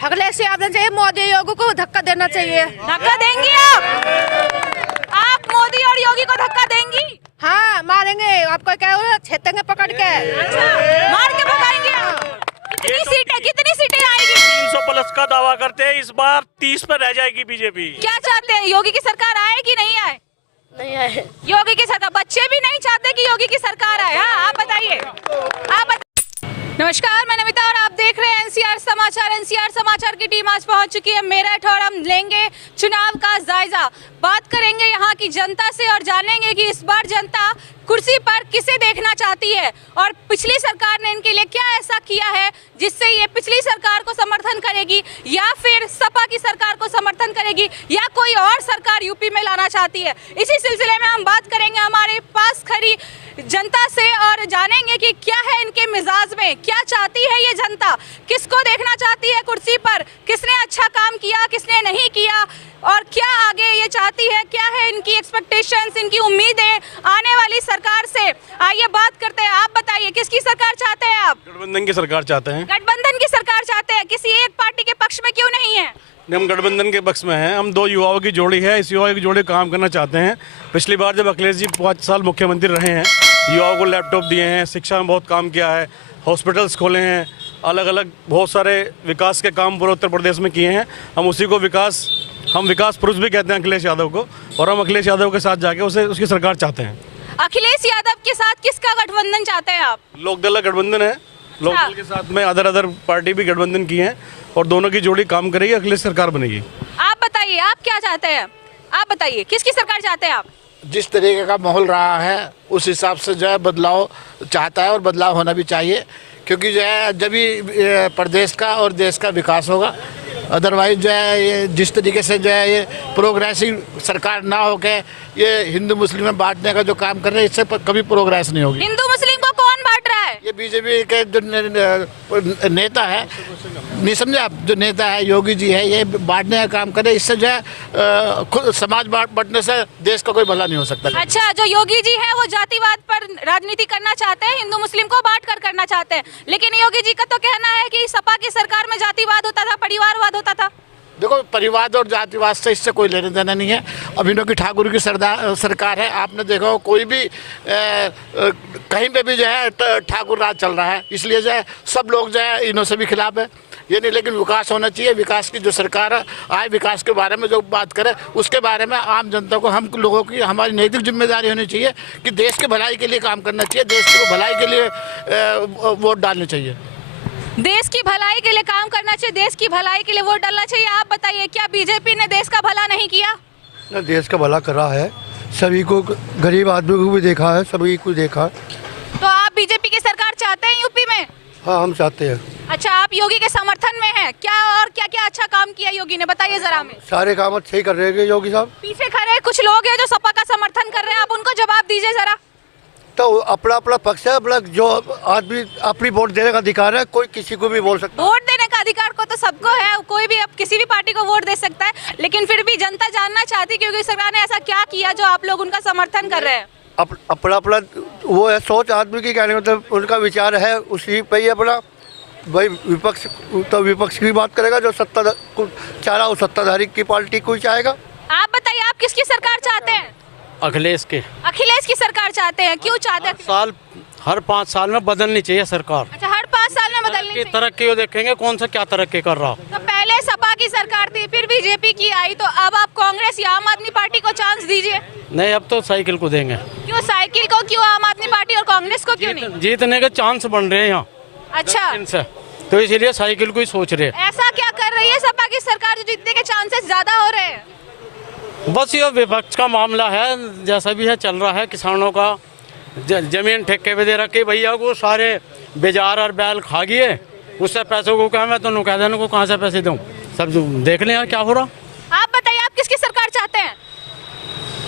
अखिलेश यादव चाहिए, मोदी योगी को धक्का देना चाहिए। धक्का देंगी आप मोदी और योगी को धक्का देंगी? हाँ मारेंगे, आपको क्या छेतेंगे पकड़ के। अच्छा, मार के भगाएंगे आप? कितनी सीटें आएगी? 300 प्लस का दावा करते हैं, इस बार 30 पर रह जाएगी बीजेपी। क्या चाहते हैं, योगी की सरकार आए कि नहीं आए? नहीं आए। योगी की सरकार, बच्चे भी नहीं चाहते कि योगी की सरकार आए। हाँ आप बताइए। नमस्कार, मैं नमिता और आप देख रहे हैं एनसीआर समाचार। एनसीआर समाचार की टीम आज पहुंच चुकी है मेरठ और हम लेंगे चुनाव का जायजा। बात करेंगे यहाँ की जनता से और जानेंगे कि इस बार जनता कुर्सी पर किसे देखना चाहती है और पिछली सरकार ने इनके लिए क्या ऐसा किया है जिससे ये पिछली सरकार को समर्थन करेगी, या फिर सपा की सरकार को समर्थन करेगी, या कोई और सरकार यूपी में लाना चाहती है। इसी सिलसिले में हम बात करेंगे हमारे पास खड़ी जनता से और जानेंगे कि क्या है इनके मिजाज में, क्या चाहती है ये जनता, किसको देखना चाहती है कुर्सी पर, किसने अच्छा काम किया, किसने नहीं किया, और क्या आगे ये चाहती है, क्या है इनकी एक्सपेक्टेशंस, इनकी उम्मीदें आने वाली सरकार से। आइए बात करते हैं। आप बताइए, किसकी सरकार चाहते हैं आप? गठबंधन की सरकार चाहते हैं। गठबंधन की सरकार चाहते हैं, किसी एक पार्टी के पक्ष में क्यों नहीं है? हम गठबंधन के पक्ष में हैं। हम दो युवाओं की जोड़ी है, इस युवा की जोड़ी काम करना चाहते हैं। पिछली बार जब अखिलेश जी 5 साल मुख्यमंत्री रहे हैं, युवाओं को लैपटॉप दिए हैं, शिक्षा में बहुत काम किया है, हॉस्पिटल्स खोले हैं, अलग अलग बहुत सारे विकास के काम पूरे उत्तर प्रदेश में किए हैं। हम उसी को हम विकास पुरुष भी कहते हैं अखिलेश यादव को, और हम अखिलेश यादव के साथ जाके उसकी सरकार चाहते हैं। अखिलेश यादव के साथ किसका गठबंधन चाहते हैं आप? लोकदल का गठबंधन है, लोकदल के साथ में अदर पार्टी भी गठबंधन की है और दोनों की जोड़ी काम करेगी, अखिलेश सरकार बनेगी। आप बताइए, आप क्या चाहते हैं? आप बताइए, किसकी सरकार चाहते हैं आप? जिस तरीके का माहौल रहा है उस हिसाब से जो है बदलाव चाहता है और बदलाव होना भी चाहिए, क्योंकि जो है जब भी प्रदेश का और देश का विकास होगा। अदरवाइज जो है ये जिस तरीके से जो है ये प्रोग्रेसिव सरकार ना हो के ये हिंदू मुस्लिम में बांटने का जो काम कर रहे हैं, इससे कभी प्रोग्रेस नहीं होगी। हिंदू मुस्लिम को कौन बांट रहा है? ये बीजेपी के जो नेता है, नहीं समझे आप, जो नेता है योगी जी है, ये बांटने का काम करे। इससे जो है खुद समाज बांटने से देश का कोई भला नहीं हो सकता। अच्छा, जो योगी जी है वो जातिवाद पर राजनीति करना चाहते हैं, हिंदू मुस्लिम को बांट कर करना चाहते हैं, लेकिन योगी जी का तो कहना है कि सपा की सरकार में जातिवाद होता था, परिवारवाद होता था। देखो, परिवार और जातिवाद से इससे कोई लेना देना नहीं है। अभिनव की ठाकुर की सरकार है, आपने देखा कोई भी कहीं पे भी जो है ठाकुर राज चल रहा है, इसलिए जो है सब लोग जो है इन्हों से भी खिलाफ है। ये नहीं, लेकिन विकास होना चाहिए। विकास की जो सरकार आए, विकास के बारे में जो बात करे, उसके बारे में आम जनता को, हम लोगों की, हमारी नैतिक जिम्मेदारी होनी चाहिए कि देश की भलाई के लिए काम करना चाहिए, देश की भलाई के लिए वोट डालने चाहिए। देश की भलाई के लिए काम करना चाहिए, देश की भलाई के लिए वोट डालना चाहिए। आप बताइए, क्या बीजेपी ने देश का भला नहीं किया? ना, देश का भला करा है, सभी को, गरीब आदमी को भी देखा है, सभी को देखा। तो आप बीजेपी की सरकार चाहते हैं यूपी में? हाँ, हम चाहते हैं। अच्छा, आप योगी के समर्थन में हैं क्या? और क्या क्या अच्छा काम किया योगी ने, बताइए जरा हमें। सारे काम अच्छे ही कर रहे हैं योगी साहब। पीछे खड़े कुछ लोग हैं जो सपा का समर्थन कर रहे हैं, आप उनको जवाब दीजिए जरा। तो अपना अपना पक्ष है, अपना जो आदमी अपनी वोट देने का अधिकार है, कोई किसी को भी बोल सकता है। वोट देने का अधिकार को तो सबको है, कोई भी अब किसी भी पार्टी को वोट दे सकता है, लेकिन फिर भी जनता जानना चाहती है क्योंकि सरकार ने ऐसा क्या किया जो आप लोग उनका समर्थन कर रहे हैं। अपना अपना वो है सोच आदमी की, कहने मतलब उनका विचार है, उसी पे ही अपना भाई विपक्ष तो विपक्ष की बात करेगा, जो सत्ता चाह रहा, सत्ताधारी की पार्टी को चाहेगा। आप बताइए, आप किसकी सरकार चाहते हैं? अखिलेश की सरकार चाहते हैं, क्यों चाहते हैं? हर 5 साल में बदलनी चाहिए सरकार। अच्छा, हर 5 साल में बदलनी चाहिए। तरक्की को देखेंगे, कौन सा क्या तरक्की कर रहा। तो पहले सपा की सरकार थी, फिर बीजेपी की आई, तो अब आप कांग्रेस या आम आदमी पार्टी को चांस दीजिए। नहीं, अब तो साइकिल को देंगे। क्यों साइकिल को, क्यों आम आदमी पार्टी और कांग्रेस को क्यों नहीं? जीतने के चांस बन रहे हैं यहाँ। अच्छा, इनसे तो इसीलिए साइकिल को ही सोच रहे हैं। ऐसा क्या कर रही है सपा की सरकार जो जीतने के चांसेस ज्यादा हो रहे हैं? बस ये विपक्ष का मामला है, जैसा भी है चल रहा है। किसानों का जमीन ठेके पे दे रखी, भैया को सारे बेजार और बैल खा गए, उससे पैसों को क्या, मैं तो कह देने को कहाँ से पैसे दूँ, सब देख लें क्या हो रहा। आप बताइए, आप किसकी सरकार चाहते हैं?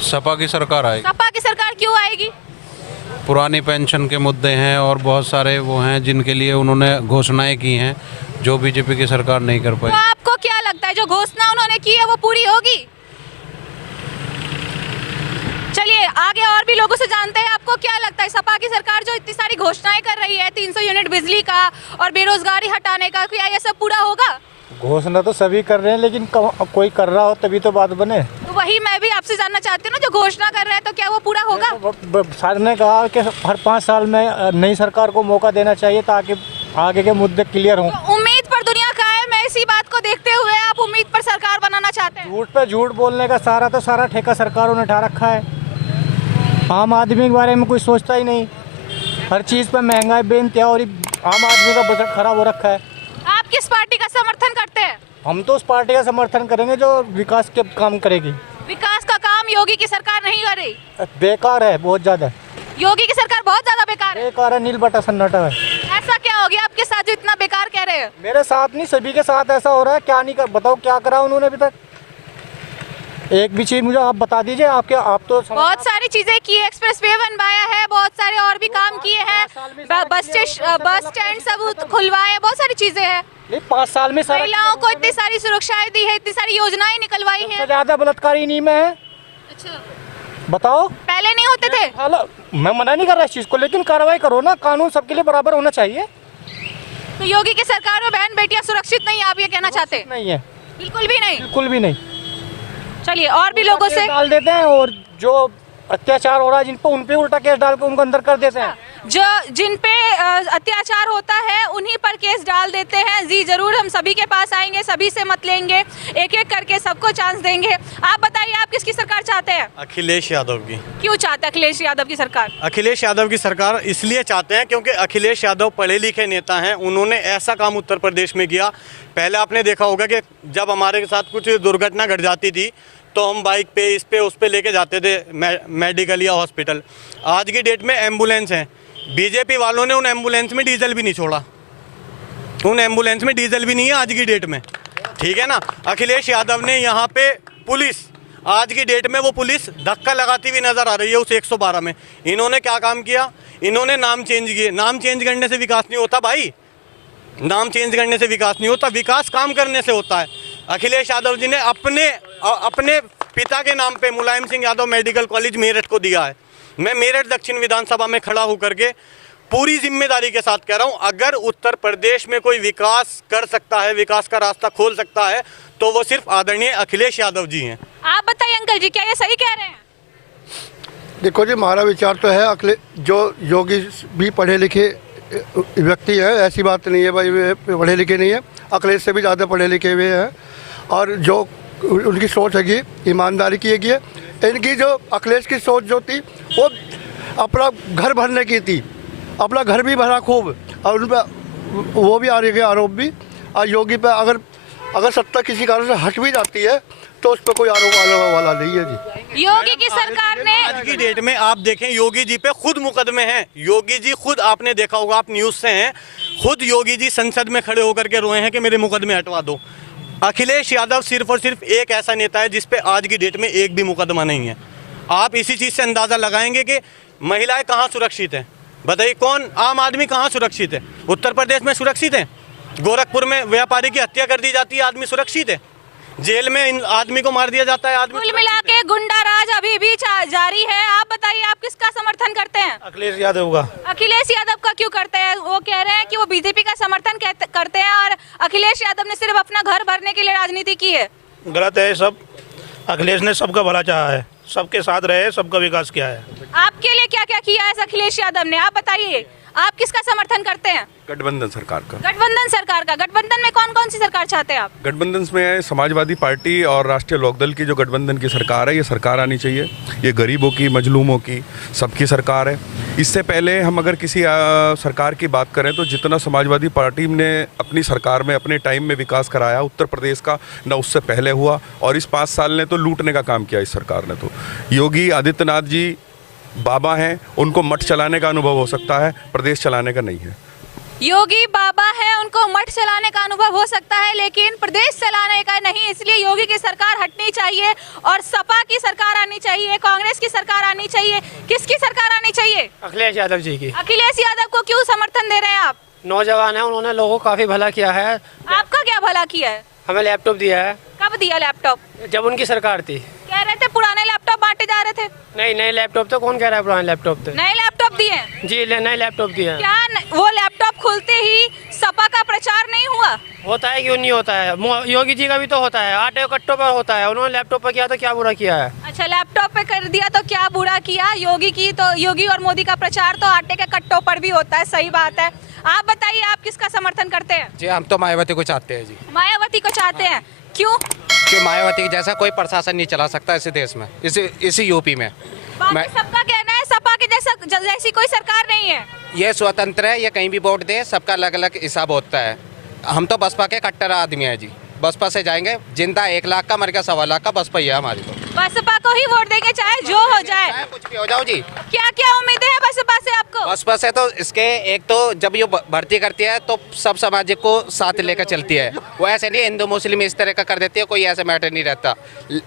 सपा की सरकार आएगी। सपा की सरकार क्यों आएगी? पुरानी पेंशन के मुद्दे हैं और बहुत सारे वो हैं जिनके लिए उन्होंने घोषणाएं की हैं जो बीजेपी की सरकार नहीं कर पाई। तो आपको क्या लगता है जो घोषणा उन्होंने की है वो पूरी होगी? चलिए आगे और भी लोगों से जानते हैं, आपको क्या लगता है सपा की सरकार जो इतनी सारी घोषणाएं कर रही है, 300 यूनिट बिजली का और बेरोजगारी हटाने का, क्या ये सब पूरा होगा? घोषणा तो सभी कर रहे हैं, लेकिन कोई कर रहा हो तभी तो बात बने। तो वही मैं भी आपसे जानना चाहती हूँ ना, जो घोषणा कर रहे हैं तो क्या वो पूरा होगा? सर ने कहा कि हर 5 साल में नई सरकार को मौका देना चाहिए ताकि आगे के मुद्दे क्लियर हों। तो उम्मीद पर दुनिया कायम है, इसी बात को देखते हुए आप उम्मीद पर सरकार बनाना चाहते हैं? झूठ पे झूठ बोलने का सारा ठेका सरकारों ने उठा रखा है। आम आदमी के बारे में कोई सोचता ही नहीं। हर चीज़ पे महंगाई बेनतिहा और आम आदमी का बजट खराब हो रखा है। आप किस पार्टी का समर्थन करते हैं? हम तो उस पार्टी का समर्थन करेंगे जो विकास के काम करेगी। विकास का काम योगी की सरकार नहीं कर रही? बेकार है, बहुत ज़्यादा योगी की सरकार बहुत ज्यादा बेकार है। बेकार है, नील बटा सन्नाटा है। ऐसा क्या हो गया आपके साथ जो इतना बेकार कह रहे हैं? मेरे साथ नहीं, सभी के साथ ऐसा हो रहा है। क्या नहीं कर, बताओ क्या करा उन्होंने अभी तक? एक भी चीज मुझे आप बता दीजिए। आप तो बहुत सारी चीजें की है, एक्सप्रेसवे बनवाया है, बहुत सारे और भी काम किए हैं, बस स्टैंड सब खुलवाए हैं, बहुत सारी चीजें हैं। 5 साल में महिलाओं को इतनी सारी सुरक्षाएं दी है, इतनी सारी योजनाएं निकलवाई हैं। ज्यादा बलात्कार इन्हीं में है। अच्छा, बताओ पहले नहीं होते थे? मैं मना नहीं कर रहा इस चीज को, लेकिन कार्रवाई करो ना। कानून सबके लिए बराबर होना चाहिए। तो योगी की सरकार में बहन बेटियां सुरक्षित नहीं, आप ये कहना चाहते? नहीं है, बिल्कुल भी नहीं। बिल्कुल भी नहीं। चलिए और भी लोगों से डाल देते हैं, और जो अत्याचार हो रहा है जिन पर, उन पे उल्टा केस डाल के उनको अंदर कर देते हैं। जो जिन पे अत्याचार होता है उन्हीं पर केस डाल देते हैं। जी जरूर, हम सभी के पास आएंगे, सभी से मत लेंगे, एक एक करके सबको चांस देंगे। आप बताइए, आप किसकी सरकार चाहते हैं? अखिलेश यादव की। क्यों चाहते हैं अखिलेश यादव की सरकार? अखिलेश यादव की सरकार इसलिए चाहते हैं क्योंकि अखिलेश यादव पढ़े लिखे नेता हैं। उन्होंने ऐसा काम उत्तर प्रदेश में किया। पहले आपने देखा होगा कि जब हमारे साथ कुछ दुर्घटना घट जाती थी तो हम बाइक पे इस पे उस पे लेके जाते थे मेडिकल या हॉस्पिटल। आज की डेट में एम्बुलेंस हैं। बीजेपी वालों ने उन एम्बुलेंस में डीजल भी नहीं छोड़ा, उन एम्बुलेंस में डीजल भी नहीं है आज की डेट में, ठीक है ना। अखिलेश यादव ने यहाँ पे पुलिस, आज की डेट में वो पुलिस धक्का लगाती हुई नजर आ रही है उस 112 में। इन्होंने क्या काम किया? इन्होंने नाम चेंज किए। नाम चेंज करने से विकास नहीं होता भाई, नाम चेंज करने से विकास नहीं होता, विकास काम करने से होता है। अखिलेश यादव जी ने अपने पिता के नाम पे मुलायम सिंह यादव मेडिकल कॉलेज मेरठ को दिया है। मैं मेरठ दक्षिण विधानसभा में खड़ा होकर के पूरी जिम्मेदारी के साथ कह रहा हूं, अगर उत्तर प्रदेश में कोई विकास कर सकता है, विकास का रास्ता खोल सकता है, तो वो सिर्फ आदरणीय अखिलेश यादव जी हैं। आप बताइए अंकल जी, क्या ये सही कह रहे हैं? देखो जी, हमारा विचार तो है जो योगी भी पढ़े लिखे व्यक्ति है, ऐसी बात नहीं है भाई वे पढ़े लिखे नहीं है, अखिलेश से भी ज़्यादा पढ़े लिखे हुए हैं। और जो उनकी सोच है कि ईमानदारी की है। इनकी जो अखिलेश की सोच जो थी वो अपना घर भरने की थी, अपना घर भी भरा खूब, और उन पर वो भी आ रही है आरोप भी। और योगी पे अगर सत्ता किसी कारण से हट भी जाती है तो उस पर कोई आरोप वाला नहीं है जी। योगी की सरकार ने आज की डेट में आप देखें, योगी जी पे खुद मुकदमे हैं। योगी जी खुद, आपने देखा होगा, आप न्यूज़ से हैं, खुद योगी जी संसद में खड़े होकर के रोए हैं कि मेरे मुकदमे हटवा दो। अखिलेश यादव सिर्फ और सिर्फ एक ऐसा नेता है जिस पे आज की डेट में एक भी मुकदमा नहीं है। आप इसी चीज़ से अंदाज़ा लगाएंगे कि महिलाएं कहाँ सुरक्षित हैं। बताइए, कौन आम आदमी कहाँ सुरक्षित है? उत्तर प्रदेश में सुरक्षित है? गोरखपुर में व्यापारी की हत्या कर दी जाती है, आदमी सुरक्षित है? जेल में इन आदमी को मार दिया जाता है, आदमी। कुल मिला के गुंडा राज अभी भी जारी है। आप बताइए, आप किसका समर्थन करते हैं? अखिलेश यादव का। अखिलेश यादव का क्यों करते हैं? वो कह रहे हैं कि वो बीजेपी का समर्थन करते हैं और अखिलेश यादव ने सिर्फ अपना घर भरने के लिए राजनीति की है। गलत है सब। अखिलेश ने सबका भला चाहा है, सबके साथ रहे, सबका विकास किया है। आपके लिए क्या क्या किया है अखिलेश यादव ने? आप बताइए, आप किसका समर्थन करते हैं? गठबंधन सरकार का। गठबंधन सरकार का। गठबंधन में कौन कौन सी सरकार चाहते हैं आप? गठबंधन में समाजवादी पार्टी और राष्ट्रीय लोकदल की जो गठबंधन की सरकार है, ये सरकार आनी चाहिए। ये गरीबों की, मजलूमों की, सबकी सरकार है। इससे पहले हम अगर किसी सरकार की बात करें तो जितना समाजवादी पार्टी ने अपनी सरकार में अपने टाइम में विकास कराया उत्तर प्रदेश का, ना उससे पहले हुआ। और इस 5 साल ने तो लूटने का काम किया इस सरकार ने। तो योगी आदित्यनाथ जी बाबा हैं, उनको मठ चलाने का अनुभव हो सकता है, प्रदेश चलाने का नहीं है। योगी बाबा है, उनको मठ चलाने का अनुभव हो सकता है, लेकिन प्रदेश चलाने का नहीं। इसलिए योगी की सरकार हटनी चाहिए और सपा की सरकार आनी चाहिए, कांग्रेस की सरकार आनी चाहिए। किसकी सरकार आनी चाहिए? अखिलेश यादव जी की। अखिलेश यादव को क्यों समर्थन दे रहे हैं आप? नौजवान है, उन्होंने लोगों को काफी भला किया है। आपका क्या भला किया है? हमें लैपटॉप दिया है। कब दिया लैपटॉप? जब उनकी सरकार थी। कह रहे थे पुराने लैपटॉप बांटे जा रहे थे। नहीं, नए लैपटॉप तो कौन कह रहा है पुराने लैपटॉप थे? नए लैपटॉप दिए? जी, नए लैपटॉप दिए हैं। क्या वो लैपटॉप खुलते ही सपा सपा का प्रचार नहीं हुआ? होता है क्यों नहीं होता है? योगी जी का भी तो होता है, आटे कट्टों पर होता है, उन्होंने लैपटॉप पर किया तो क्या बुरा किया है? अच्छा, लैपटॉप पे कर दिया तो क्या बुरा किया? योगी और मोदी का प्रचार तो आटे के कट्टों पर भी होता है, सही बात है। आप बताइए, आप किसका समर्थन करते हैं? जी हम तो मायावती को चाहते हैं जी। मायावती को चाहते हैं, क्यों? कि मायावती जैसा कोई प्रशासन नहीं चला सकता इस देश में, इसी यूपी में। बाकी सबका कहना है सपा के जैसी कोई सरकार नहीं है। ये स्वतंत्र है, ये कहीं भी वोट दे, सबका अलग अलग हिसाब होता है। हम तो बसपा के कट्टर आदमी है जी, बसपा से जाएंगे। जिंदा 1 लाख का, मर गया 1.25 लाख का, बसपा ही है हमारी। तो बसपा को ही वोट देंगे, चाहे जो हो जाए, चाहे कुछ भी हो जाओ जी। क्या क्या उम्मीदें हैं बसपा से आपको? बसपा से तो इसके एक तो जब ये भर्ती करती है तो सब सामाजिक को साथ लेकर चलती है। वो ऐसे नहीं हिंदू मुस्लिम इस तरह का कर देती है, कोई ऐसा मैटर नहीं रहता।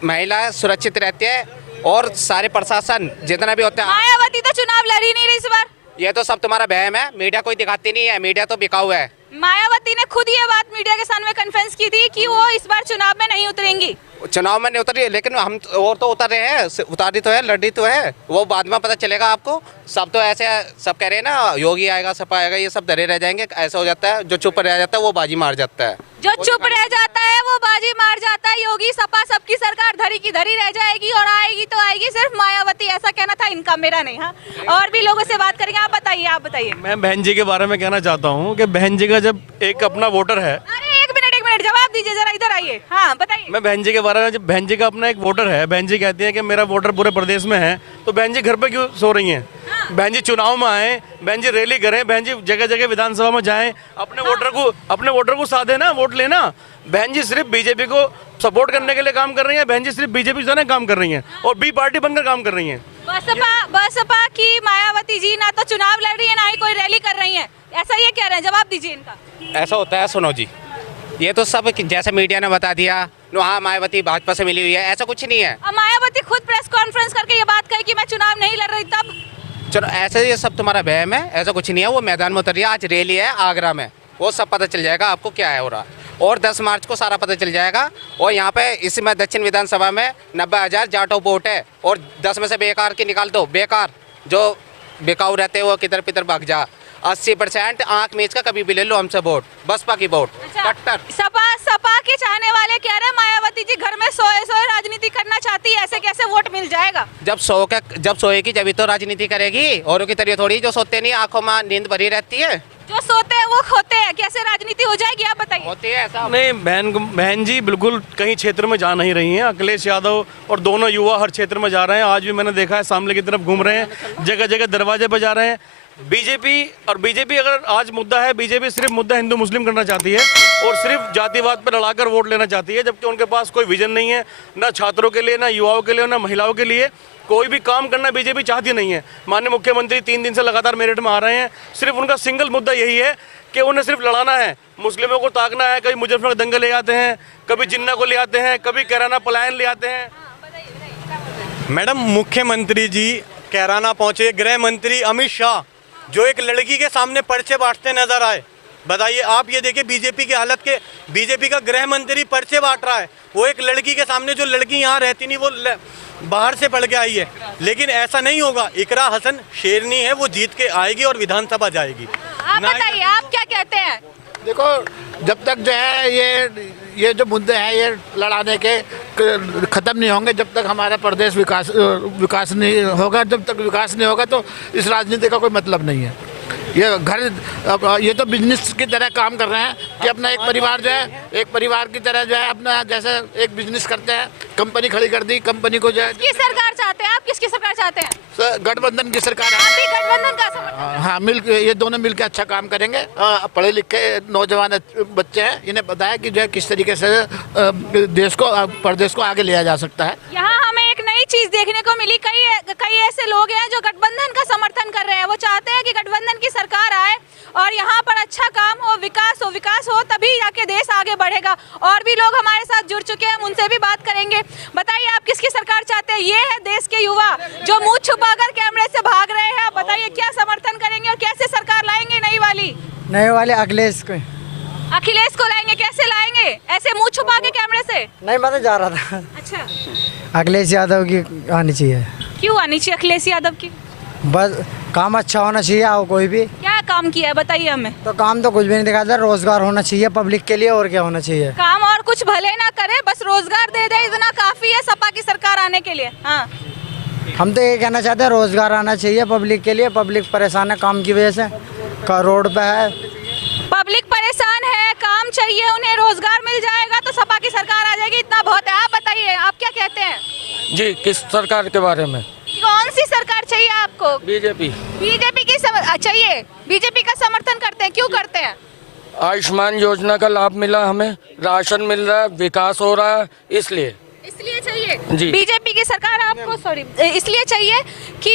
महिला सुरक्षित रहती है और सारे प्रशासन जितना भी होता है। मायावती तो चुनाव लड़ी नहीं रही इस बार। ये तो सब तुम्हारा बहम है, मीडिया कोई दिखाती नहीं है, मीडिया तो बिकाऊ है। मायावती ने खुद ये बात मीडिया के सामने कन्फेंस की थी कि वो इस बार चुनाव में नहीं उतरेंगी। चुनाव में नहीं उतरी है, लेकिन हम और तो उतर रहे हैं, उतारी तो है, लड़ी तो है, वो बाद में पता चलेगा आपको। सब तो ऐसे सब कह रहे हैं ना, योगी आएगा, सपा आएगा, ये सब डरे रह जाएंगे। ऐसा हो जाता है, जो चुप रह जाता है वो बाजी मार जाता है। जो चुप रह जाता है वो बाजी मार जाता है। योगी सपा सबकी सरकार धरी की धरी रह जाएगी और आएगी तो आएगी सिर्फ मायावती, ऐसा कहना था इनका, मेरा नहीं। हाँ, और भी लोगों से बात करेंगे। आप बताइए। मैं बहन जी के बारे में कहना चाहता हूँ कि बहन जी का जब एक अपना वोटर है। अरे एक मिनट जवाब दीजिए जरा, इधर आइए। हाँ बताइए। मैं बहन जी के बारे में, जब बहन जी का अपना एक वोटर है, बहन जी कहती है कि मेरा वोटर पूरे प्रदेश में है, तो बहन जी घर पे क्यों सो रही हैं? बहन जी चुनाव में आए, बहन जी रैली करें, बहन जी जगह जगह विधानसभा में जाएं, अपने वोटर को साधे ना, वोट लेना। बहन जी सिर्फ बीजेपी को सपोर्ट करने के लिए काम कर रही हैं, बहन जी सिर्फ बीजेपी से काम कर रही हैं और बी पार्टी बनकर काम कर रही हैं। बसपा की मायावती जी ना तो चुनाव लड़ रही है, ना ही कोई रैली कर रही है, ऐसा ये कह रहे हैं। जवाब दीजिए इनका। ऐसा होता है, सुनो जी, ये तो सब जैसे मीडिया ने बता दिया, हाँ मायावती भाजपा से मिली हुई है, ऐसा कुछ नहीं है। मायावती खुद प्रेस कॉन्फ्रेंस करके ये बात कही कि मैं चुनाव नहीं लड़ रही, तब चलो ऐसे ये सब तुम्हारा वहम है, ऐसा कुछ नहीं है। वो मैदान में उतर रही है, आज रैली है आगरा में, वो सब पता चल जाएगा आपको क्या है हो रहा। और 10 मार्च को सारा पता चल जाएगा। और यहाँ पे इसमें दक्षिण विधानसभा में 90,000 जाटो वोट है और 10 में से बेकार की निकाल दो, बेकार जो बेकाऊ रहते हैं वो किधर पिधर भाग जा। 80% आंख मीच का कभी भी ले लो हमसे वोट, बसपा की वोट। कट्टर सपा के चाहने वाले कह रहे हैं मायावती जी घर में सोए राजनीति करना चाहती है, ऐसे कैसे वोट मिल जाएगा? जब सोएगी जब तो राजनीति करेगी, औरों की तरह थोड़ी जो सोते नहीं, आंखों में नींद भरी रहती है। जो सोते हैं वो खोते हैं, कैसे राजनीति हो जाएगी आप बताइए। होती है ऐसा नहीं, बहन जी बिल्कुल कहीं क्षेत्र में जा नहीं रही हैं। अखिलेश यादव और दोनों युवा हर क्षेत्र में जा रहे हैं। आज भी मैंने देखा है सामने की तरफ घूम रहे हैं, जगह जगह दरवाजे पर जा रहे हैं। बीजेपी अगर आज मुद्दा है, बीजेपी सिर्फ मुद्दा हिंदू मुस्लिम करना चाहती है और सिर्फ जातिवाद पर लड़ाकर वोट लेना चाहती है, जबकि उनके पास कोई विजन नहीं है, ना छात्रों के लिए, ना युवाओं के लिए, ना महिलाओं के लिए। कोई भी काम करना बीजेपी चाहती नहीं है। माननीय मुख्यमंत्री 3 दिन से लगातार मेरठ में आ रहे हैं, सिर्फ उनका सिंगल मुद्दा यही है कि उन्हें सिर्फ लड़ाना है, मुस्लिमों को ताकना है। कभी मुजफ्फरनगर दंगे ले आते हैं, कभी जिन्ना को ले आते हैं, कभी कैराना पलायन ले आते हैं। मैडम, मुख्यमंत्री जी कैराना पहुंचे, गृह मंत्री अमित शाह जो एक लड़की के सामने पर्चे बांटते नजर आए। बताइए आप, ये देखिए बीजेपी की हालत के, बीजेपी का गृह मंत्री पर्चे बांट रहा है, वो एक लड़की के सामने, जो लड़की यहाँ रहती नहीं, वो बाहर से पढ़ के आई है। लेकिन ऐसा नहीं होगा, इकरा हसन शेरनी है, वो जीत के आएगी और विधानसभा जाएगी। आप बताइए, आप क्या कहते हैं? देखो, जब तक जो है ये जो मुद्दे हैं ये लड़ाने के ख़त्म नहीं होंगे, जब तक हमारा प्रदेश विकास नहीं होगा, जब तक विकास नहीं होगा तो इस राजनीति का कोई मतलब नहीं है। ये तो बिजनेस की तरह काम कर रहे हैं कि अपना एक परिवार जो है, एक परिवार की तरह जो है अपना जैसे एक बिजनेस करते हैं। कंपनी खड़ी कर दी, कंपनी को जो है किस सरकार चाहते हैं आप? किसकी सरकार चाहते हैं? गठबंधन की सरकार है। आप भी गठबंधन का समर्थन? हाँ, ये दोनों मिलकर अच्छा काम करेंगे। पढ़े लिखे नौजवान बच्चे हैं, इन्हें पता है कि जो है किस तरीके से प्रदेश को आगे लिया जा सकता है। यहाँ हमें एक नई चीज देखने को मिली। कई ऐसे लोग हैं जो गठबंधन का समर्थन कर रहे हैं। वो चाहते हैं कि गठबंधन की सरकार आए और यहाँ पर अच्छा काम हो, विकास हो, तभी जाके देश आगे बढ़ेगा। और भी लोग हमारे साथ जुड़ चुके हैं, उनसे भी बात करेंगे। बताइए आप किसकी सरकार चाहते हैं? ये है देश के युवा जो मुंह छुपाकर कैमरे से भाग रहे हैं। बताइए क्या समर्थन करेंगे और कैसे सरकार लाएंगे नई वाली? अखिलेश को लाएंगे। कैसे लाएंगे? ऐसे मुंह छुपा के कैमरे से? नहीं, मैं तो जा रहा था। अच्छा, अखिलेश यादव की आनी चाहिए। क्यों आनी चाहिए अखिलेश यादव की? बस काम अच्छा होना चाहिए, आओ कोई भी। क्या काम किया है, बताइए हमें। तो काम तो कुछ भी नहीं दिखाता, रोजगार होना चाहिए पब्लिक के लिए, और क्या होना चाहिए। काम और कुछ भले ना करे, बस रोजगार दे दे, इतना काफी है सपा की सरकार आने के लिए। हाँ, हम तो ये कहना चाहते हैं रोजगार आना चाहिए पब्लिक के लिए। पब्लिक परेशान है काम की वजह से, रोड पे है। पब्लिक परेशान है, काम चाहिए उन्हें, रोजगार मिल जाएगा तो सपा की सरकार आ जाएगी, इतना बहुत है। आप बताइए, आप क्या कहते हैं? जी, किस सरकार के बारे में? कौन सी सरकार चाहिए आपको? बीजेपी। बीजेपी की चाहिए। बीजेपी का समर्थन करते हैं, क्यों करते हैं? आयुष्मान योजना का लाभ मिला, हमें राशन मिल रहा है, विकास हो रहा है, इसलिए चाहिए जी। बीजेपी की सरकार आपको इसलिए चाहिए कि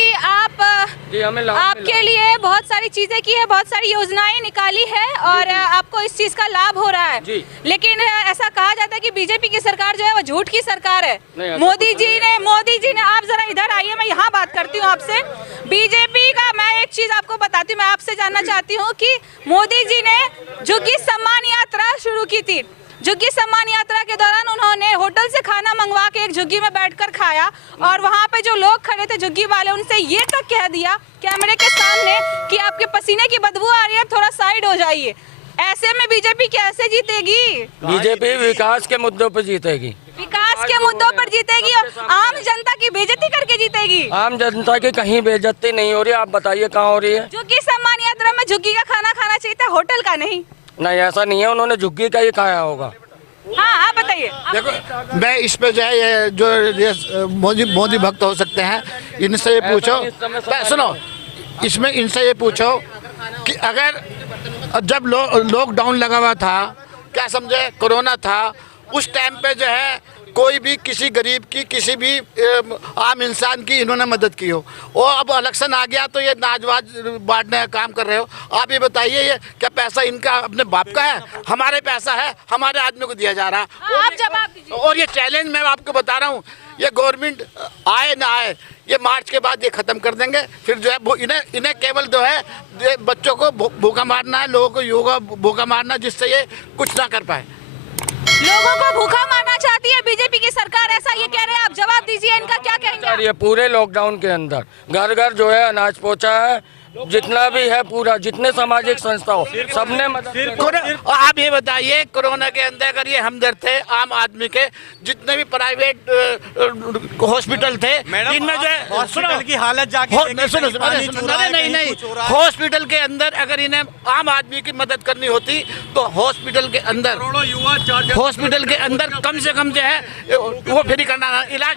जी, हमें आपके लिए बहुत सारी चीजें की है, बहुत सारी योजनाएं निकाली है और आपको इस चीज का लाभ हो रहा है जी। लेकिन ऐसा कहा जाता है कि बीजेपी की सरकार जो है वो झूठ की सरकार है। मोदी जी ने आप जरा इधर आइए, मैं यहाँ बात करती हूँ आपसे। बीजेपी का मैं एक चीज आपको बताती हूँ, मैं आपसे जानना चाहती हूँ कि मोदी जी ने झुग्गी सम्मान यात्रा शुरू की थी। झुग्गी सम्मान यात्रा के दौरान उन्होंने होटल से खाना मंगवा के एक झुग्गी में बैठकर खाया और वहाँ पे जो लोग खड़े थे झुग्गी वाले, उनसे ये तक कह दिया कैमरे के सामने कि आपके पसीने की बदबू आ रही है, थोड़ा साइड हो जाइए। ऐसे में बीजेपी कैसे जीतेगी? बीजेपी विकास के मुद्दों पर जीतेगी, विकास के मुद्दों पर जीतेगी और आम जनता की बेइज्जती करके जीतेगी। आम जनता की कहीं बेइज्जती नहीं हो रही, आप बताइए कहाँ हो रही है? झुग्गी सम्मान यात्रा में झुग्गी का खाना खाना चाहिए था, होटल का नहीं। नहीं, ऐसा नहीं है, उन्होंने झुग्गी का ही खाया होगा। हाँ, आप बताइए। देखो, मैं इस पे जो है ये जो मोदी भक्त हो सकते हैं, इनसे ये पूछो, सुनो, इसमें इनसे ये पूछो कि अगर जब लॉकडाउन लगा हुआ था, क्या समझे, कोरोना था, उस टाइम पे जो है कोई भी किसी गरीब की, किसी भी आम इंसान की इन्होंने मदद की हो, और अब इलेक्शन आ गया तो ये नाजवाज बांटने का काम कर रहे हो। आप ये बताइए, ये क्या पैसा इनका अपने बाप का है? हमारे पैसा है, हमारे आदमी को दिया जा रहा है। आप जवाब दीजिए। और ये चैलेंज मैं आपको बता रहा हूँ, ये गवर्नमेंट आए ना आए, ये मार्च के बाद ये खत्म कर देंगे। फिर जो है इन्हें केवल जो है बच्चों को भूखा मारना है, लोगों को योगा भूखा मारना, जिससे ये कुछ ना कर पाए। लोगों को भूखा मारना चाहती है बीजेपी की सरकार, ऐसा ये कह रहे हैं। आप जवाब दीजिए, इनका क्या कहेंगे? ये पूरे लॉकडाउन के अंदर घर घर जो है अनाज पहुंचा है, जितना भी है पूरा, जितने सामाजिक संस्था हो सबने मदद। आप ये बताइए, कोरोना के अंदर अगर ये हमदर्द थे आम आदमी के, जितने भी प्राइवेट हॉस्पिटल थे, इनमें जो है हॉस्पिटल की हालत जाके नहीं, हॉस्पिटल के अंदर अगर इन्हें आम आदमी की मदद करनी होती तो हॉस्पिटल के अंदर कम से कम जो है वो फ्री करना, इलाज।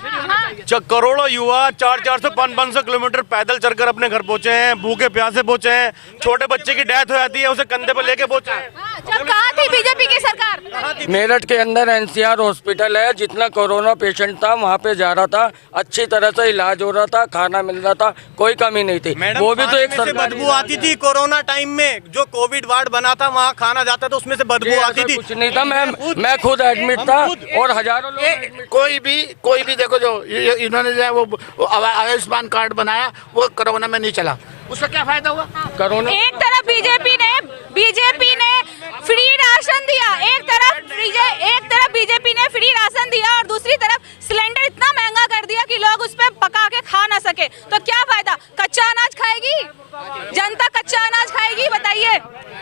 करोड़ों युवा 400 से 500 किलोमीटर पैदल चलकर अपने घर पहुंचे हैं, भूखे प्यासे पहुंचे हैं, छोटे बच्चे की डेथ हो जाती है, उसे कंधे पर लेके पहुंचे हैं। जब कहा थी बीजेपी की सरकार? मेरठ के अंदर एनसीआर हॉस्पिटल है, जितना कोरोना पेशेंट था वहाँ पे जा रहा था, अच्छी तरह से इलाज हो रहा था, खाना मिल रहा था, कोई कमी नहीं थी। वो भी तो एक बदबू आती थी कोरोना टाइम में, जो कोविड वार्ड बना था वहाँ खाना जाता था, उसमें से बदबू आती थी। कुछ नहीं था, मैं खुद एडमिट था और हजारों लोग। कोई भी देखो, जो इन्होंने जो है वो आयुष्मान कार्ड बनाया, वो कोरोना में नहीं चला, उसका क्या फायदा हुआ? कोरोना एक तरफ बीजेपी ने फ्री राशन दिया, एक तरफ बीजेपी ने फ्री राशन दिया और दूसरी तरफ सिलेंडर इतना महंगा कर दिया कि लोग उस पे पका के खा ना सके। तो क्या फायदा? कच्चा अनाज खाएगी जनता, कच्चा अनाज खाएगी? बताइए।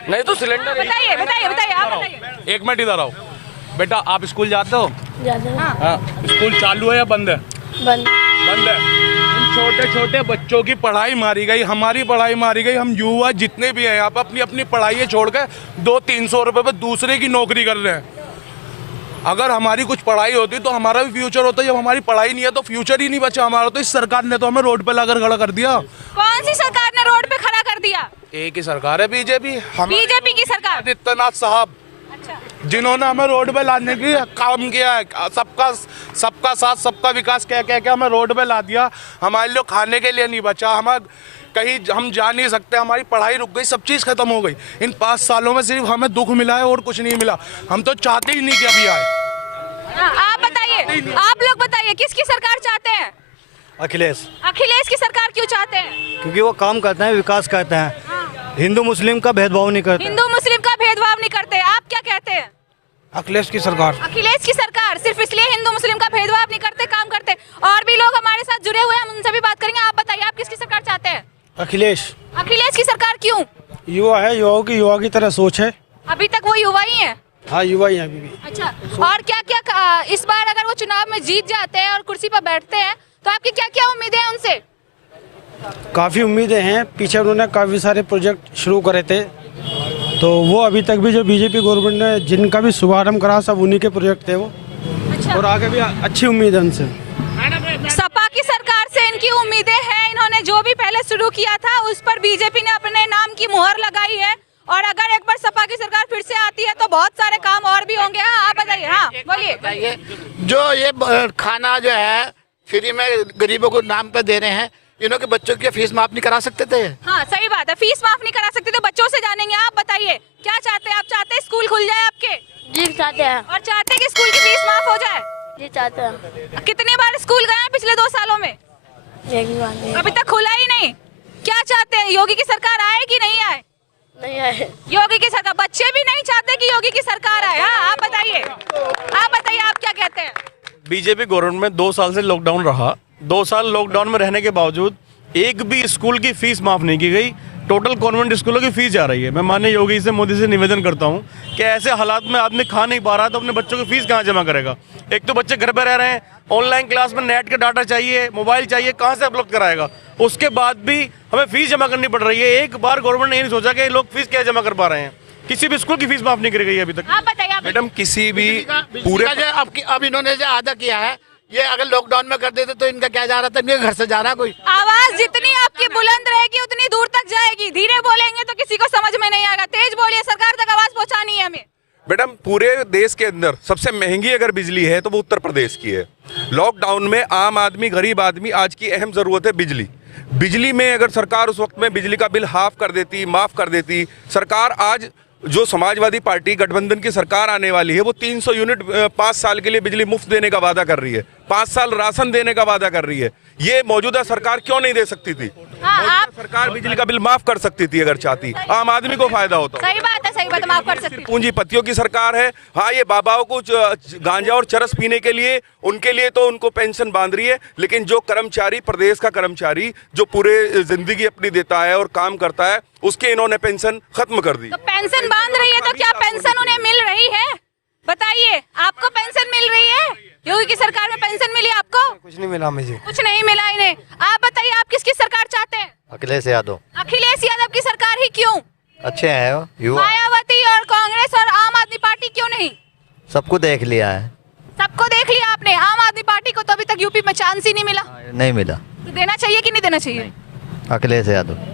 नहीं तो सिलेंडर। बताइए आप बताइए। एक मिनट इधर आओ बेटा, आप स्कूल जाते हो? हाँ। स्कूल चालू है या बंद है? बंद है। छोटे छोटे बच्चों की पढ़ाई मारी गई, हमारी पढ़ाई मारी गई। हम युवा जितने भी हैं यहाँ पर अपनी पढ़ाई छोड़कर 200-300 रुपए पे दूसरे की नौकरी कर रहे हैं। अगर हमारी कुछ पढ़ाई होती तो हमारा भी फ्यूचर होता। जब हमारी पढ़ाई नहीं है तो फ्यूचर ही नहीं बचा हमारा। तो इस सरकार ने तो हमें रोड पे लाकर खड़ा कर दिया। कौन सी सरकार ने रोड पे खड़ा कर दिया? एक ही सरकार है, बीजेपी की सरकार, आदित्यनाथ साहब, जिन्होंने हमें रोड पे लाने की काम किया है। सबका साथ सबका विकास कह के हमें रोड पे ला दिया। हमारे लिए खाने के लिए नहीं बचा, कहीं हम जा नहीं सकते, हमारी पढ़ाई रुक गई, सब चीज़ खत्म हो गई। इन 5 सालों में सिर्फ हमें दुख मिला है और कुछ नहीं मिला। हम तो चाहते ही नहीं कि अभी आए। आप बताइए, आप लोग बताइए, किसकी सरकार चाहते हैं? अखिलेश की सरकार क्यों चाहते हैं? क्योंकि वो काम करते हैं, विकास करते हैं, हिंदू मुस्लिम का भेदभाव नहीं करते। हिंदू मुस्लिम का भेदभाव नहीं करते। आप क्या कहते हैं? अखिलेश की सरकार सिर्फ इसलिए हिंदू मुस्लिम का भेदभाव नहीं करते, काम करते। और भी लोग हमारे साथ जुड़े हुए हैं, हम उनसे भी बात करेंगे। आप बताइए, आप किसकी सरकार चाहते हैं? अखिलेश की सरकार क्यों? युवा है, युवाओं की युवा की तरह सोच है। अभी तक वो युवा ही है। हाँ, युवा ही है अभी भी। अच्छा, और क्या क्या इस बार अगर वो चुनाव में जीत जाते हैं और कुर्सी पर बैठते हैं तो आपकी क्या क्या उम्मीदें हैं उनसे? काफ़ी उम्मीदें हैं। पीछे उन्होंने काफ़ी सारे प्रोजेक्ट शुरू करे थे, तो वो अभी तक भी जो बीजेपी गवर्नमेंट ने जिनका भी शुभारंभ करा सब उन्हीं के प्रोजेक्ट थे वो। अच्छा। और आगे भी अच्छी उम्मीद है उनसे। सपा की सरकार से इनकी उम्मीदें हैं। इन्होंने जो भी पहले शुरू किया था उस पर बीजेपी ने अपने नाम की मुहर लगाई है, और अगर एक बार सपा की सरकार फिर से आती है तो बहुत सारे काम और भी होंगे। हाँ, आप बताइए। हाँ, बोलिए। जो ये खाना जो है फ्री में गरीबों को नाम पे दे रहे हैं, इन्होंने बच्चों की फीस माफ नहीं करा सकते थे? हाँ, सही बात है, फीस माफ नहीं करा सकते तो बच्चों से जानेंगे। आप बताइए क्या चाहते हैं? आप चाहते हैं स्कूल खुल जाए आपके? जी चाहते हैं। और चाहते हैं कि स्कूल की फीस माफ हो जाए? जी चाहते हैं। कितनी बार स्कूल गए हैं पिछले 2 सालों में? एक भी बार नहीं। अभी तक खुला ही नहीं। क्या चाहते हैं? योगी की सरकार आए कि नहीं आए? नहीं आए। योगी की सरकार, बच्चे भी नहीं चाहते कि योगी की सरकार आए। हाँ, आप बताइए, आप क्या कहते हैं? बीजेपी गवर्नमेंट में 2 साल से लॉकडाउन रहा। 2 साल लॉकडाउन में रहने के बावजूद एक भी स्कूल की फीस माफ नहीं की गई। टोटल कॉन्वेंट स्कूलों की फीस जा रही है। मैं माननीय योगी से, मोदी से निवेदन करता हूं कि ऐसे हालात में आदमी खा नहीं पा रहा तो अपने बच्चों की फीस कहां जमा करेगा? एक तो बच्चे घर पे रह रहे हैं, ऑनलाइन क्लास में नेट का डाटा चाहिए, मोबाइल चाहिए, कहां से उपलब्ध कराएगा? उसके बाद भी हमें फीस जमा करनी पड़ रही है। एक बार गवर्नमेंट ने ये नहीं सोचा कि लोग फीस क्या जमा कर पा रहे हैं। किसी भी स्कूल की फीस माफ नहीं करी गई अभी तक। आप बताइए। मैडम, किसी भी पूरे अब इन्होंने जो आधा किया है, ये अगर लॉकडाउन में कर देते तो इनका क्या जा रहा था? इनके घर से जा रहा कोई? आवाज जितनी आपकी बुलंद रहेगी उतनी दूर तक जाएगी। धीरे बोलेंगे तो किसी को समझ में नहीं आएगा। तेज बोलिए, सरकार तक आवाज पहुंचानी है हमें। मैडम, पूरे देश के अंदर सबसे महंगी अगर बिजली है तो वो उत्तर प्रदेश की है। लॉकडाउन में आम आदमी, गरीब आदमी, आज की अहम जरूरत है बिजली। बिजली में अगर सरकार उस वक्त में बिजली का बिल हाफ कर देती, माफ कर देती, सरकार आज जो समाजवादी पार्टी गठबंधन की सरकार आने वाली है वो 300 यूनिट 5 साल के लिए बिजली मुफ्त देने का वादा कर रही है, 5 साल राशन देने का वादा कर रही है। ये मौजूदा सरकार क्यों नहीं दे सकती थी? मौजूदा सरकार बिजली का बिल माफ कर सकती थी अगर चाहती, आम आदमी को फायदा होता। सही बात है, सही बात, माफ कर सकती। पूंजीपतियों की सरकार है। हाँ, ये बाबाओं को गांजा और चरस पीने के लिए, उनके लिए तो उनको पेंशन बांध रही है, लेकिन जो कर्मचारी, प्रदेश का कर्मचारी जो पूरे जिंदगी अपनी देता है और काम करता है, उसके इन्होंने पेंशन खत्म कर दी। तो पेंशन बांध रही है तो क्या पेंशन उन्हें मिल रही है? बताइए, आपको पेंशन मिल रही है? योगी की सरकार में पेंशन मिली आपको? कुछ नहीं मिला मुझे। कुछ नहीं मिला इन्हें। आप बताइए, आप किसकी सरकार चाहते हैं? अखिलेश यादव। अखिलेश यादव की सरकार ही क्यों? अच्छे हैं युवा। मायावती और कांग्रेस और आम आदमी पार्टी क्यों नहीं? सबको देख लिया है। सबको देख लिया आपने। आम आदमी पार्टी को तो अभी तक यूपी में चांस ही नहीं मिला। नहीं मिला। तो देना चाहिए कि नहीं देना चाहिए? अखिलेश यादव।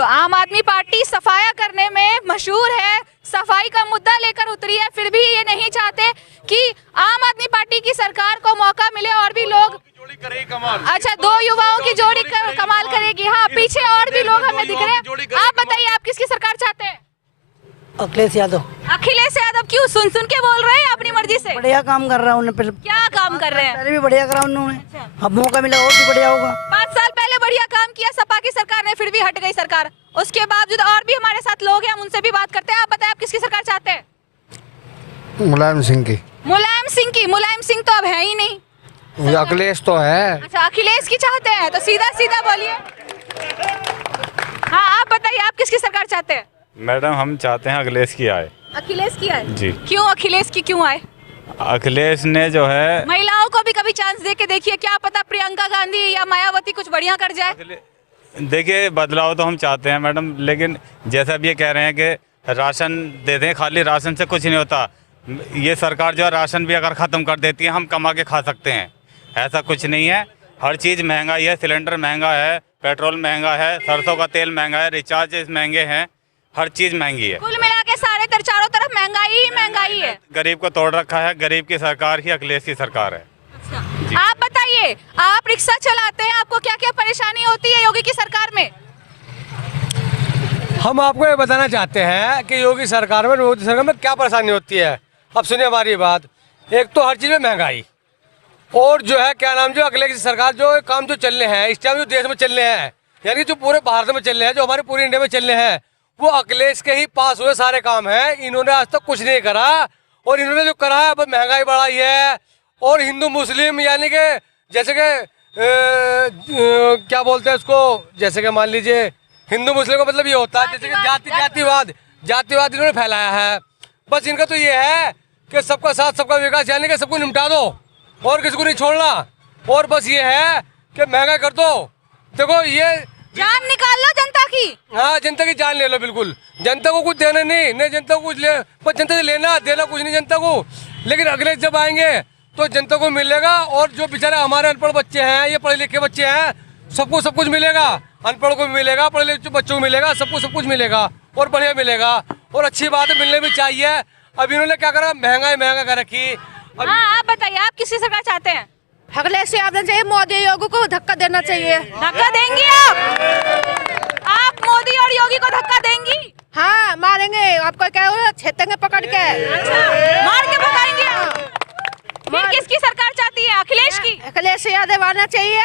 आम आदमी पार्टी सफाया करने में मशहूर है, सफाई का मुद्दा लेकर उतरी है, फिर भी ये नहीं चाहते कि आम आदमी पार्टी की सरकार को मौका मिले और भी लोग। अच्छा, 2 युवाओं की जोड़ी कमाल करेगी। हाँ, पीछे और भी लोग हमें दिख रहे हैं। आप बताइए, आप किसकी सरकार चाहते हैं? अखिलेश यादव। अखिलेश यादव क्यों? सुन सुन के बोल रहे हैं अपनी मर्जी से? बढ़िया काम कर रहा है उन्होंने। क्या काम कर रहे हैं? पहले भी बढ़िया करा उन्होंने, अब मौका मिला और भी बढ़िया होगा। 5 साल पहले बढ़िया काम किया सपा की सरकार ने, फिर भी हट गई सरकार। उसके बावजूद और भी हमारे साथ लोग हैं, हम उनसे भी बात करते हैं। आप बताएं, आप किसकी सरकार चाहते हैं? मुलायम सिंह की। मुलायम सिंह की? मुलायम सिंह तो अब है ही नहीं। अखिलेश तो है। अच्छा, अखिलेश की चाहते हैं तो सीधा सीधा बोलिए। हाँ, आप बताइए, आप किसकी सरकार चाहते हैं? मैडम, हम चाहते हैं अखिलेश की आए। अखिलेश की आए? जी। क्यों अखिलेश की क्यों आए? अखिलेश ने जो है, महिलाओं को भी कभी चांस दे के देखिए, क्या पता प्रियंका गांधी या मायावती कुछ बढ़िया कर जाए। देखिए, बदलाव तो हम चाहते हैं मैडम, लेकिन जैसा भी ये कह रहे हैं कि राशन दे दें, खाली राशन से कुछ नहीं होता। ये सरकार जो है राशन भी अगर ख़त्म कर देती है, हम कमा के खा सकते हैं, ऐसा कुछ नहीं है। हर चीज़ महंगाई है, सिलेंडर महंगा है, पेट्रोल महंगा है, सरसों का तेल महंगा है, रिचार्ज महंगे हैं, हर चीज़ महंगी है। कुल मिला के चारों तरफ महंगाई ही महंगाई है। गरीब को तोड़ रखा है। गरीब की सरकार ही अखिलेश की सरकार है। अच्छा, आप बताइए, आप रिक्शा चलाते हैं, आपको क्या क्या परेशानी होती है योगी की सरकार में? हम आपको ये बताना चाहते हैं कि योगी सरकार में क्या परेशानी होती है। अब सुनिए हमारी बात। एक तो हर चीज़ में महंगाई, और जो है क्या नाम, जो अखिलेश की सरकार जो काम जो चल रहे हैं इस टाइम, जो देश में चल रहे हैं, यानी जो पूरे भारत में चल रहे हैं, जो हमारे पूरे इंडिया में चल रहे हैं, वो अखिलेश के ही पास हुए सारे काम हैं। इन्होंने आज तक कुछ नहीं करा, और इन्होंने जो करा है बस महंगाई बढ़ाई है। और हिंदू मुस्लिम यानी कि जैसे कि क्या बोलते हैं उसको, जैसे कि मान लीजिए हिंदू मुस्लिम का मतलब ये होता है जैसे कि जातिवाद इन्होंने फैलाया है। बस इनका तो ये है कि सबका साथ सबका विकास, यानी कि सबको निपटा दो और किसी को नहीं छोड़ना। और बस ये है कि महंगाई कर दो। देखो ये जान निकाल लो जनता की। हाँ, जनता की जान ले लो, बिल्कुल। जनता को कुछ देना नहीं जनता को कुछ ले, पर जनता से लेना देना कुछ नहीं जनता को। लेकिन अखिलेश जब आएंगे तो जनता को मिलेगा, और जो बेचारे हमारे अनपढ़ बच्चे हैं, ये पढ़े लिखे बच्चे हैं, सबको सब कुछ मिलेगा। अनपढ़ को भी मिलेगा, पढ़े लिखे बच्चों को मिलेगा, सबको सब कुछ मिलेगा और बढ़िया मिलेगा। और अच्छी बात है, मिलने भी चाहिए। अब इन्होंने क्या करा, महंगा कर रखी। हाँ, आप बताइए, आप किसी सरकार चाहते हैं? अखिलेश यादव चाहिए, मोदी योगी को धक्का देना चाहिए। धक्का देंगी आप मोदी और योगी को धक्का देंगी? हाँ, मारेंगे। आपको क्या हो, छेतेंगे पकड़ के। अच्छा, मार के भगाएंगे आप। फिर किसकी सरकार चाहती है? अखिलेश की? अखिलेश यादव आना चाहिए,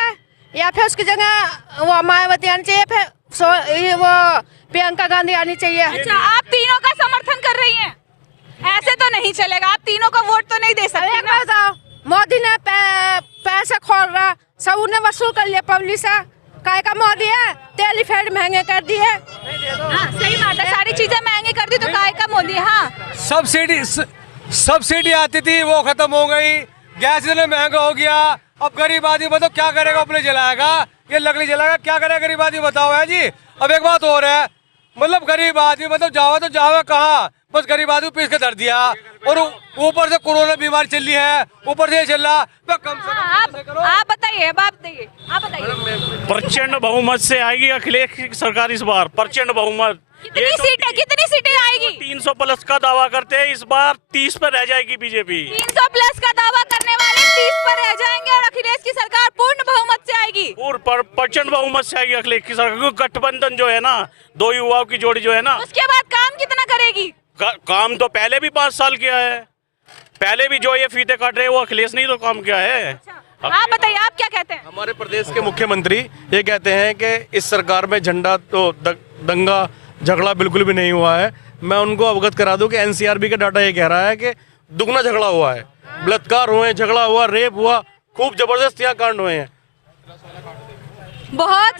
या फिर उसकी जगह वो मायावती आनी चाहिए, फिर वो प्रियंका गांधी आनी चाहिए। अच्छा, आप तीनों का समर्थन कर रही हैं? ऐसे तो नहीं चलेगा, आप तीनों को वोट तो नहीं दे सकते ना। बताओ, मोदी ने पैसा खोल रहा, सब उन्हें वसूल कर लिया पब्लिक से। काय का मोदी है, तेल फेड महंगे कर दिए। हाँ, सही बात है, सारी चीजें महंगी कर दी तो काय का मोदी। हाँ, सब्सिडी आती थी, वो खत्म हो गई। गैस इतना महंगा हो गया। अब गरीब आदमी बताओ क्या करेगा, अपने जलाएगा, ये लकड़ी जलाएगा, क्या करेगा गरीब आदमी बताओ है जी। अब एक बात और है, मतलब गरीब आदमी मतलब जावा कहाँ, बस गरीब आदमी पीस के धर दिया। और ऊपर से कोरोना बीमारी चल रही है, ऊपर से ये चल रहा। कम से कम आप बताइए, आप बताइए। प्रचंड बहुमत से आएगी अखिलेश की सरकार इस बार, प्रचंड बहुमत। कितनी सीटें आएगी? 300 प्लस का दावा करते हैं, इस बार 30 पर रह जाएगी बीजेपी। 300 प्लस का दावा करने वाले 30 पर रह जाएंगे और अखिलेश की सरकार पूर्ण बहुमत से आएगी। प्रचंड बहुमत से आएगी अखिलेश की सरकार, क्योंकि गठबंधन जो है ना, दो युवाओं की जोड़ी जो है ना। उसके बाद काम कितना करेगी? काम तो पहले भी 5 साल किया है। पहले भी जो ये फीते काट रहे हैं वो अखिलेश नहीं तो काम किया है। आप बताइए, आप क्या कहते हैं? हमारे प्रदेश के मुख्यमंत्री ये कहते हैं कि इस सरकार में झंडा तो दंगा झगड़ा बिल्कुल भी नहीं हुआ है। मैं उनको अवगत करा दूं कि एनसीआरबी का डाटा ये कह रहा है कि दुगना झगड़ा हुआ है, बलात्कार हुए, झगड़ा हुआ, रेप हुआ, खूब जबरदस्त यहाँ कांड हुए हैं। बहुत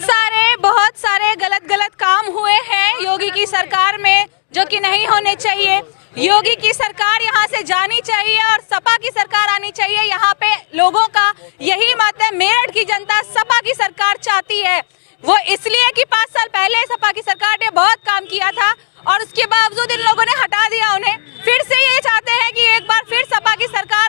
सारे गलत काम हुए हैं योगी की सरकार में, जो कि नहीं होने चाहिए। योगी की सरकार यहाँ से जानी चाहिए और सपा की सरकार आनी चाहिए। यहाँ पे लोगों का यही मत है, मेरठ की जनता सपा की सरकार चाहती है। वो इसलिए कि 5 साल पहले सपा की सरकार ने बहुत काम किया था और उसके बावजूद इन लोगों ने हटा दिया उन्हें। फिर से ये चाहते हैं कि एक बार फिर सपा की सरकार